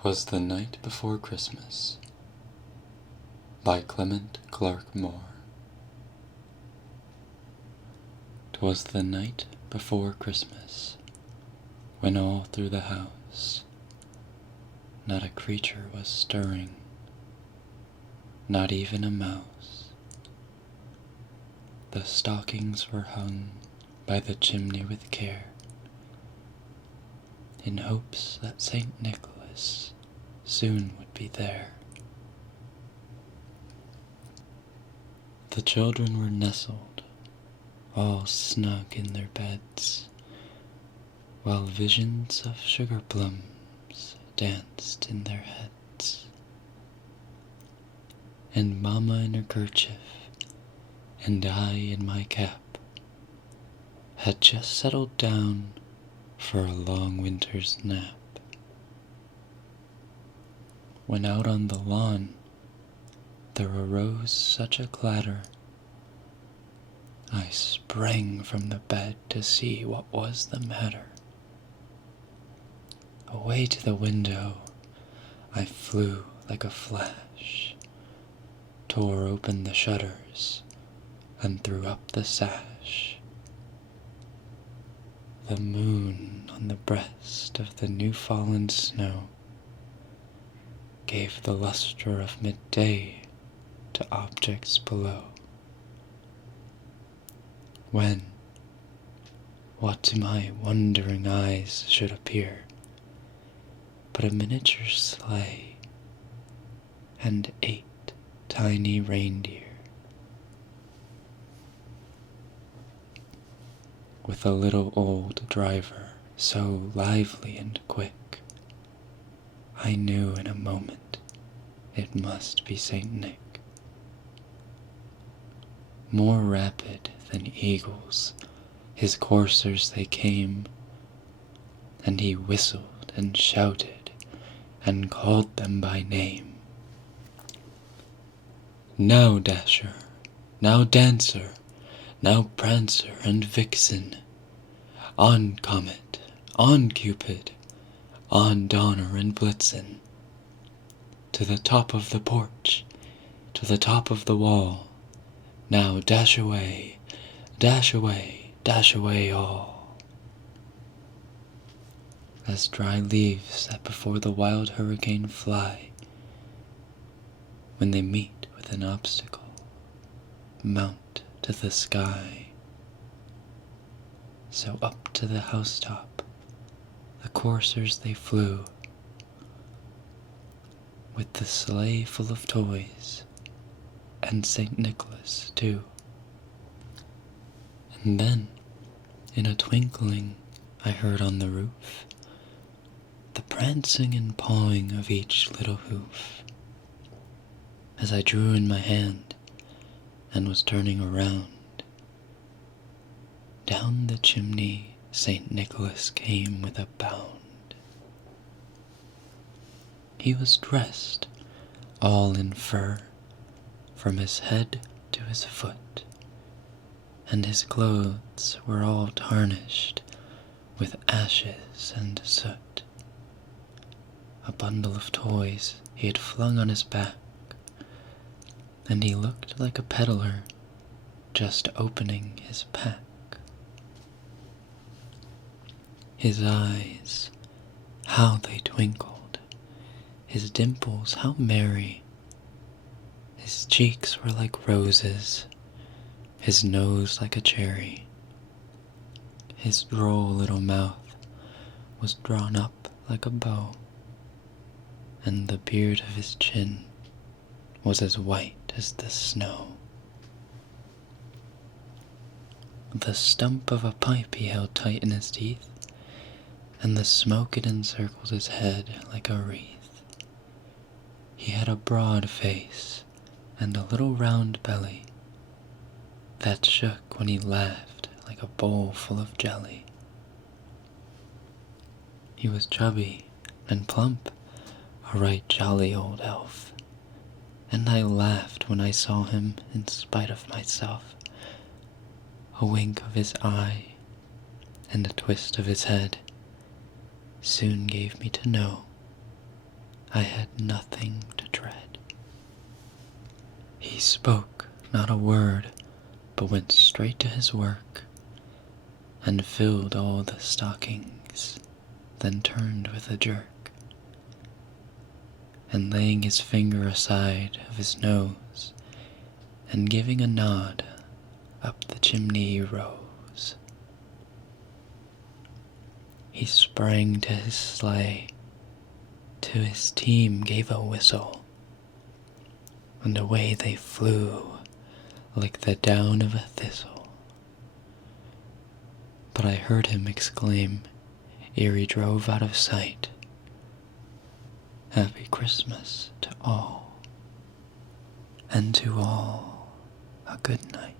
'Twas the Night Before Christmas by Clement Clark Moore. 'Twas the night before Christmas, when all through the house not a creature was stirring, not even a mouse. The stockings were hung by the chimney with care, in hopes that St. Nicholas soon would be there. The children were nestled, all snug in their beds, while visions of sugar plums danced in their heads. And Mamma in her kerchief, and I in my cap, had just settled down for a long winter's nap, when out on the lawn there arose such a clatter, I sprang from the bed to see what was the matter. Away to the window I flew like a flash, tore open the shutters, and threw up the sash. The moon on the breast of the new-fallen snow gave the luster of midday to objects below. When, what to my wondering eyes should appear but a miniature sleigh and 8 tiny reindeer, with a little old driver so lively and quick, I knew in a moment it must be Saint Nick. More rapid than eagles his coursers they came, and he whistled and shouted and called them by name. Now Dasher, now Dancer, now Prancer and Vixen, on Comet, on Cupid, on Donner and Blitzen, to the top of the porch, to the top of the wall, now dash away, dash away, dash away all. As dry leaves that before the wild hurricane fly, when they meet with an obstacle, mount to the sky. So up to the housetop the coursers they flew, with the sleigh full of toys, and St. Nicholas too. And then, in a twinkling, I heard on the roof the prancing and pawing of each little hoof, as I drew in my hand and was turning around. Down the chimney St. Nicholas came with a bound. He was dressed all in fur, from his head to his foot, and his clothes were all tarnished with ashes and soot. A bundle of toys he had flung on his back, and he looked like a peddler just opening his pack. His eyes, how they twinkled, his dimples how merry, his cheeks were like roses, his nose like a cherry, his droll little mouth was drawn up like a bow, and the beard of his chin was as white as the snow. The stump of a pipe he held tight in his teeth, and the smoke it encircled his head like a wreath. He had a broad face and a little round belly that shook when he laughed like a bowl full of jelly. He was chubby and plump, a right jolly old elf, and I laughed when I saw him in spite of myself. A wink of his eye and a twist of his head soon gave me to know I had nothing to dread. He spoke not a word, but went straight to his work, and filled all the stockings, then turned with a jerk, and laying his finger aside of his nose, and giving a nod, up the chimney rose. He sprang to his sleigh, to his team gave a whistle, and away they flew like the down of a thistle. But I heard him exclaim, ere he drove out of sight, "Happy Christmas to all, and to all a good night."